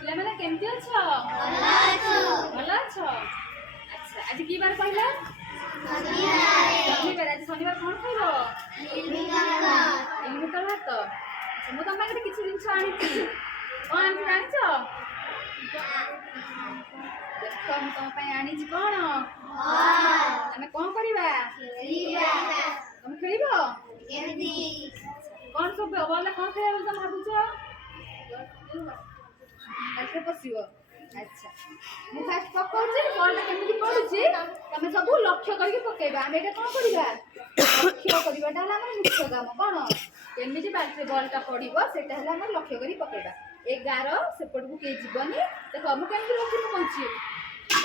ପିଲାମାନେ କେମିତି ଅଛ? ଭଲ ଅଛ? ଆଚ୍ଛା ଆଜି କି ବାର କହିଲ? ଶନିବାର। ଆଜି ଶନିବାର କଣ ଖାଇବ? ମିଲମିକର ଭାତ। ମୁଁ ତମ ପାଖରେ କିଛି ଜିନିଷ ଆଣିଛି। କଣ ଆଣିଛି ଜାଣିଛ? ଦେଖ ମୁଁ ତମ ପାଇଁ ଆଣିଛି କଣ? ଆମେ କଣ କରିବା? ତମେ ଖେଳିବ? କଣ ସବୁ ବଲରେ କଣ ଖେଳିବ ବୋଲି ତମେ ଭାବୁଛ? ଗାଡ଼ିରେ ପଶିବ। ଆଚ୍ଛା ମୁଁ ଫାଷ୍ଟ ପକଉଛି, ବଲଟା କେମିତି ପଡୁଛି ତମେ ସବୁ ଲକ୍ଷ୍ୟ କରିକି ପକେଇବା। ଆମେ ଏଇଟା କଣ କରିବା? ଲକ୍ଷ୍ୟ କରିବାଟା ହେଲା ଆମର ମୁଖ୍ୟ କାମ। କଣ କେମିତି ବାଲ୍ଟିରେ ବଲଟା ପଡିବ ସେଇଟା ହେଲା ଆମର ଲକ୍ଷ୍ୟ କରି ପକେଇବା। ଏ ଗାର ସେପଟକୁ କେହି ଯିବନି। ଦେଖ ମୁଁ କେମିତି ଲକ୍ଷ୍ୟ ପକଉଛି,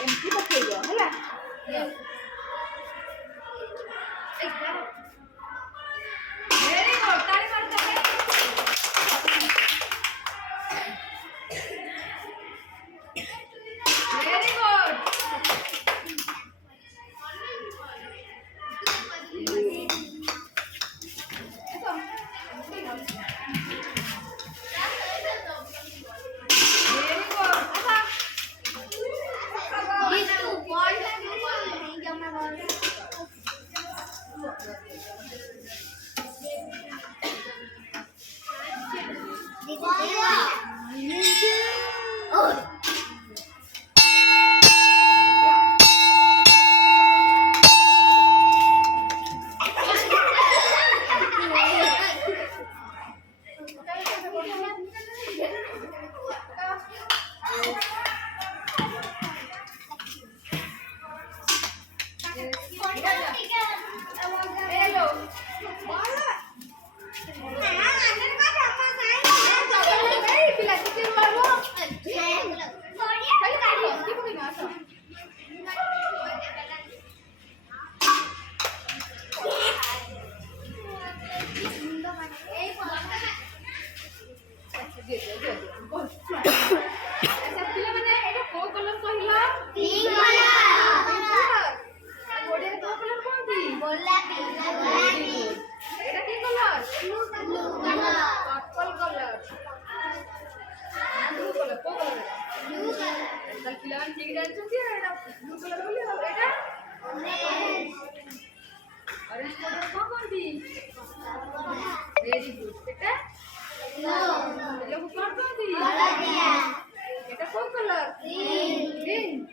ଏମିତି ପକେଇବ ହେଲା। ଭେରି ଗୁଡ୍, ତାଳି ମାର ତମେ। Very good. Very good. Beta? Yellow. Yellow को कौन कौन दी? Beta कौन color? Green. Green.